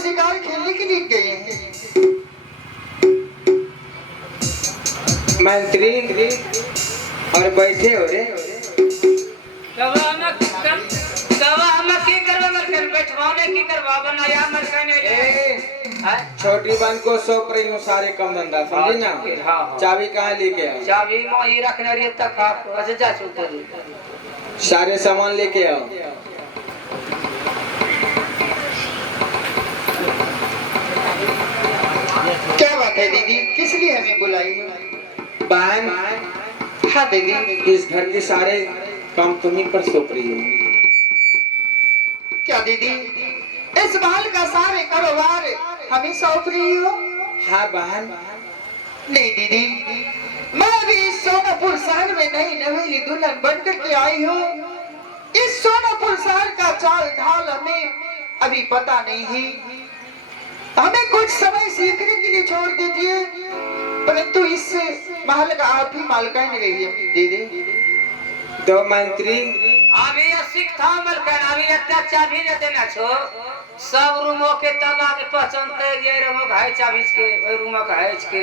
शिकार खेलने के लिए गए हैं। मंत्री और बैठे हो रे छोटी बहन को सौंप रही हूँ सारे काम धंधा, समझी ना। हाँ। चाबी कहाँ लेके आओ? चाबी वहीं रखने रही तक आप अच्छा जा सकते हो। सारे सामान लेके आओ। क्या बात है दीदी, किस लिए हमें बुलाई हो? बहन हाँ दीदी। इस घर के सारे काम तुम्ही पर सौंप रही हूँ। क्या दीदी, इस बाल का सारे कारोबार हमें सौंप रही हो? हाँ बहन। नहीं दीदी, मैं अभी इस सोनापुर शहर में नई नवेली दुल्हन बनकर के आई हूँ। इस सोनापुर शहर का चाल ढाल हमें अभी पता नहीं है। हमें कुछ समय सीखने के लिए छोड़ दीजिए, परंतु इस महल का आप ही मालकिन रहिए दीदी। दो मंत्री अभी ये सीखता मलकन अभी इतना चाबी न देना छो। सब रूमों के तबा के पसंद है ये रूमों का है चाबी के, वो रूमों का है इसके।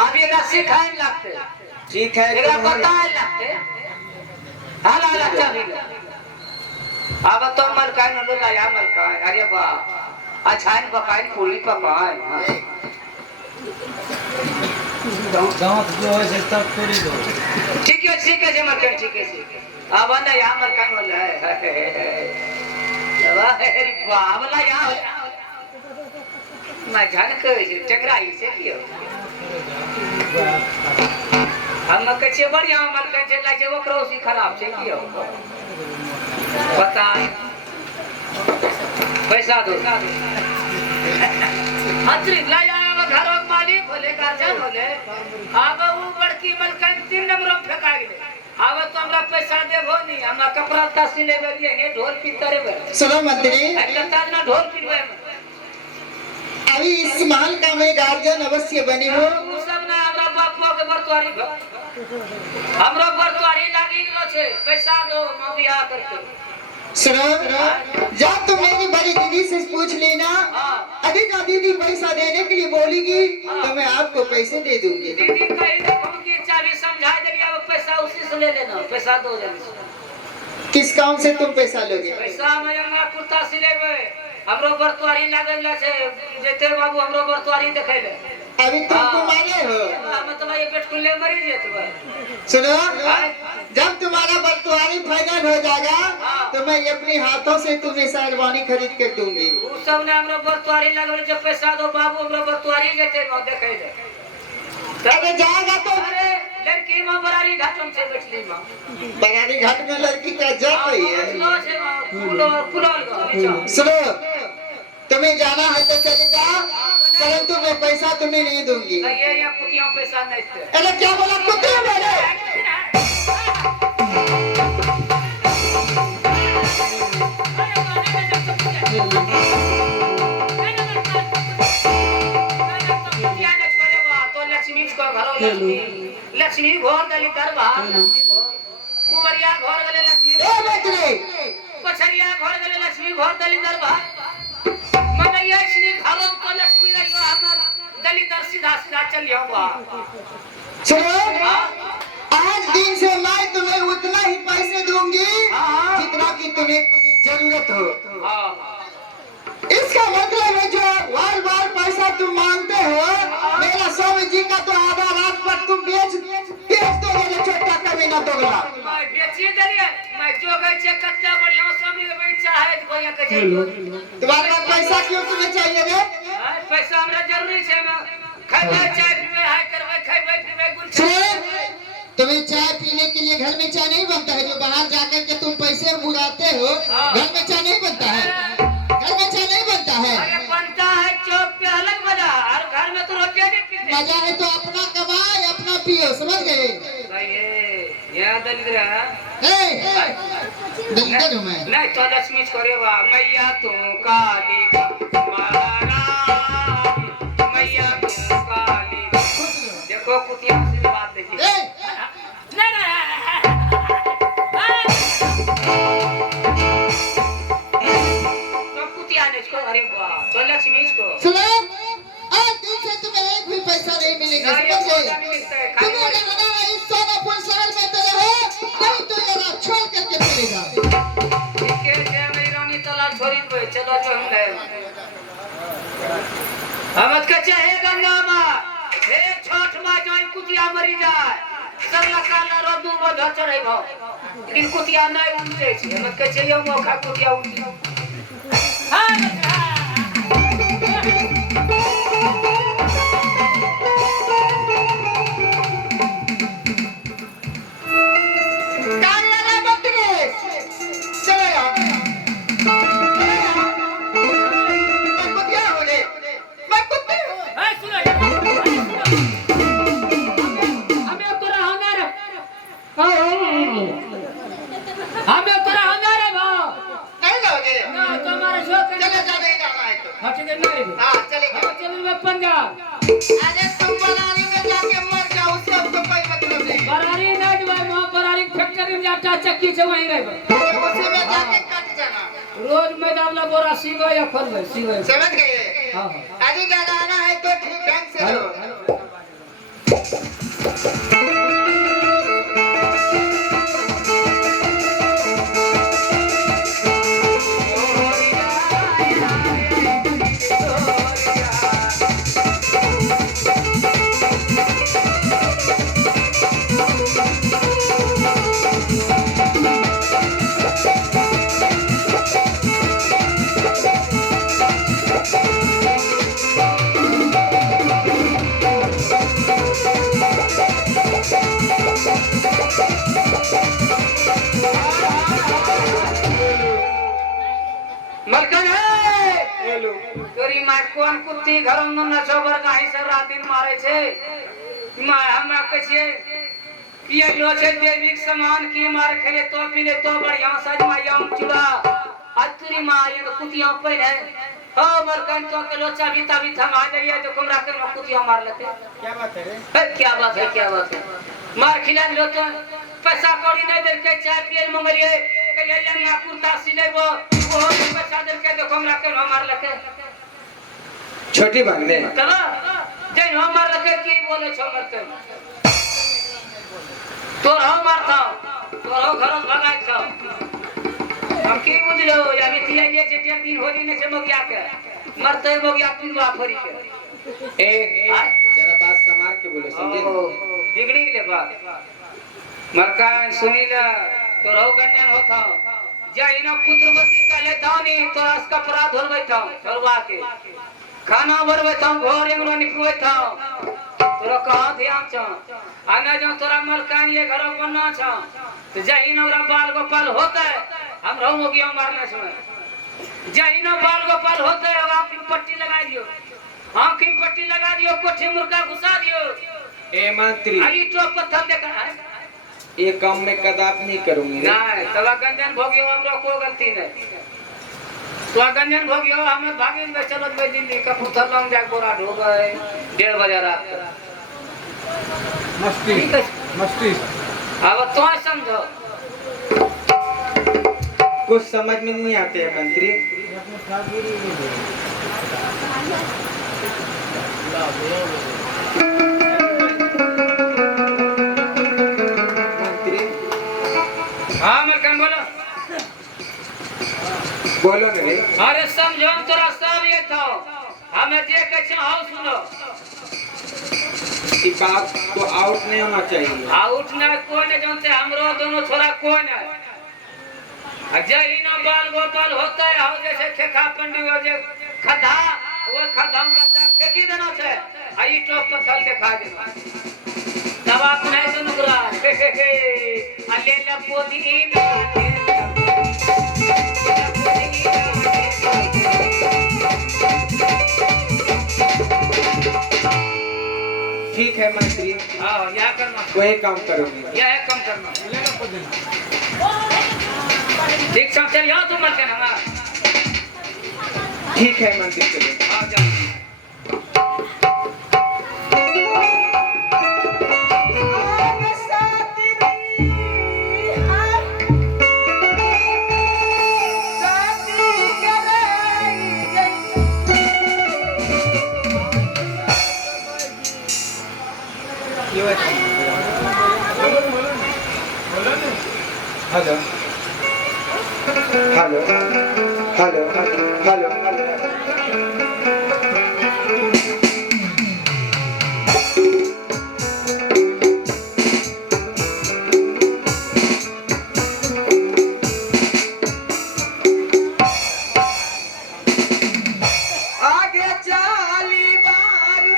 अभी ना सिखाए लगते। ठीक है एकरा बताए लगते। हाला हाला चाबी। अब तो मलकन लो लाया मलकन, अरे वाह अच्छा इन पकाए पूरी पकाए। दांत जो है से सब तोड़ी दो। ठीक है मलकन ठीक है। अब ना यहाँ मलकन होला है। अरे वाह वाला यहाँ मैं जान के टकराई से कियो। हम कच्चे बढ़िया मलकन से लाजे वो क्रोसी खराब से कियो। पता पैसा दो मंत्री लाया घरों मालिक बोले गार्जियन बोले अब वो बड़की मलकन 3 नंबर में फेंका गेले। अब तो हमरा पैसा देबो नहीं, हमरा कपड़ा तासी लेबे लिए ने ढोल पितरे बे। सुनो मंत्री, अच्छा ना ढोल पिटवे अभी इस महल का मैं गार्जियन अवश्य बनी हूँ। उ सब ना हमरा बापो के बरतवारी हमरो बरतवारी लागी गेलो छे, पैसा दो हम बियाह करते। सुनो, जब तुम मेरी बड़ी दीदी से पूछ लेना, अगर जो दीदी पैसा देने के लिए बोलेगी तो मैं आपको पैसे दे दूंगी। दीदी कही देखूंगी चाबी समझा देली, अब पैसा उसी से ले लेना, पैसा दो जल्दी। किस काम से तुम पैसा लोगे? पैसा मैं हमरा कुर्ता सिलेबे, हमरो बरतवारी लागल छे, जेते बाबू हमरो बरतवारी देखेले। अभी तुम माने हो? हम तो ये पेट खुले मरी जेतबे। सुनो, जब तुम्हारा बरतवारी फाइनल हो जाएगा तो मैं अपने हाथों से तुम्हें शेरवानी खरीद कर दूंगी। उ सब ने हमरो बरतवारी लागल, जब पैसा दो बाबू हमरो बरतवारी जेते देखेले। अरे जाएगा तो अरे लड़की मां बरारी घाट में से बैठली मां, बरारी घाट में लड़की क्या जा रही है? सुनो, तुम्हें जाना है तो चले जाओ, परंतु मैं पैसा तुम्हें नहीं दूंगी। ये कुतिया पैसा नहीं थे। अरे क्या बोला कुत्ते मेरे? लक्ष्मी घोर गली दरबार, कुंवरिया घोर गले लक्ष्मी, पछरिया घोर गले लक्ष्मी घोर गली दरबार। मनैया श्री घरों को लक्ष्मी रहियो हमर गली दर सीधा सीधा चलियो बा। सुनो, आज दिन से मैं तुम्हें उतना ही पैसे दूंगी जितना कि तुम्हें जरूरत हो। इसका मतलब है जो बार बार पैसा तुम मांगते हो, मेरा स्वामी जी का तो आधा रात पर तुम बेच दोगे। छोटा कभी ना दोगला मैं बेची देलिए, मैं जो गई छे कच्चा बढ़िया स्वामी के बेचा है तो कोई के चाहिए। तुम्हारे पास पैसा क्यों तुम्हें चाहिए रे? पैसा हमरा जरूरी छे, मैं खाइबे चाय पीबे हाय करबे, खाइबे पीबे गुल। तुम्हें चाय पीने के लिए घर में चाय नहीं बनता है? जो बाहर जाकर के तुम पैसे उड़ाते हो, घर में चाय नहीं बनता है? घर में चाय नहीं बनता है? अरे बनता है चौक पे अलग मजा, और घर में तो रोटी नहीं पीते। मजा है तो अपना कमाए अपना पियो, समझ गए? ये दलिद्र है, दलिद्र हूँ मैं। नहीं तो लक्ष्मी करेवा मैया तू काली का महारानी, मैया तू काली। देखो कुतिया से बात देखिए। नहीं तो कुतिया ने इसको, अरे वाह तो लक्ष्मी को सुनो, आज दिन से तुम्हें एक भी पैसा नहीं मिलेगा, ना, ये समझे? पैसा नहीं मिलता है, खाली तुम्हें रहना है इस सोनापुर शहर में तो रहो, नहीं तो यहाँ छोड़ करके चले जाओ। ठीक है जय मेरी रानी तला छोड़ी पे चलो जो हम गए हम के चाहे गंगा मां हे छठ मां जो कुतिया मरी जाए सरला काला रो दू बो चढ़ै भो लेकिन कुतिया नहीं उठे छी हम के चाहिए मौका कुतिया उठी चक्की से वहीं रह रोज में डालना बोरा सीवा या फल में सीवा समझ गए? हाँ आगे क्या गाना है तो ठीक ढंग से लो। तोरी मार कोन कुत्ती घर में नचोबर काहे सब रात दिन मारे छे मां हम कहै छियै कि ये लो छे देवी के समान की मार खेले तो पीले तो बढ़िया सज माया चूड़ा आज तोरी मां ये कुतिया पहले हो मरकन तो के लोचा भी तभी थमा दरिया जो हमरा के कुतिया मार लेते क्या बात है रे क्या बात है क्या बात है मार खिला लो तो पैसा कौड़ी नहीं दे के चाय पिए मंगलिए करिया लंगा कुर्ता सिलेबो वो पैसा दे के देखो हमरा के मार लेते छोटी बहन ने तब जय हम मार लगे की बोले छो मरते तो हम मारता तो घर भगाई छ हम की बुझलो या मितिया ये जे दिन होली ने से मगिया के मरते मगिया पिनवा फरी के ए जरा बात संभाल के बोलो समझे बिगड़ी गेले बात मरका सुनीला तो रहो गंजन होता जय न पुत्रवती पहले दानी तो रस कपड़ा धोलबै था धोलवा के खाना बनबै था घर एंगरो निपबै था तोरा कहां ध्यान छ आना जो तोरा मलकान ये घर बनना छ तो जही न ओरा बाल गोपाल होता है हम रहू मोगिया मारने समय जही न बाल गोपाल होता है आप पट्टी लगा दियो हम की पट्टी लगा दियो कोठी मुर्गा घुसा दियो ए मंत्री आई तो पत्थर देखा है ये काम मैं कदाप नहीं करूंगी नहीं तवा गंजन भोगियो हमरा को गलती नहीं तो गंजन भोगियो हमें भागी में चलत भाई दिल्ली का पुथर लंग जाके बोरा ढो गए 1:30 बजे रात मस्ती मस्ती अब तो समझो कुछ समझ में नहीं आते हैं मंत्री मंत्री हाँ मलकन बोलो बोलो न रे अरे समझो तोरा सब ये था हमें जे कह हाउ सुनो कि बात को आउट नहीं होना चाहिए आउट ना कोई नहीं जानते हमरो दोनों छोरा कोई नहीं जय ना बाल गोपाल होता है हाउ जैसे खेखा पंडी हो जे खदा वो खदा में फेंकी देना छे आई टॉप पर थल दिखा देना तब आप नहीं सुनुरा अल्ले लपोदी ठीक है मंत्री हां क्या करना वही काम करूंगी यह है कम करना ठीक सब चल जाओ तुम मत ना ठीक है मंत्री चलो आ जाओ हेलो हेलो हेलो हेलो आगे चाली बारू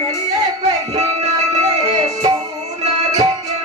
भले बहिना रे सुनर के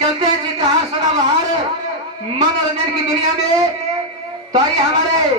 चलते हैं जितहार सदाबहार मनोरंजन की दुनिया में तो आइए हमारे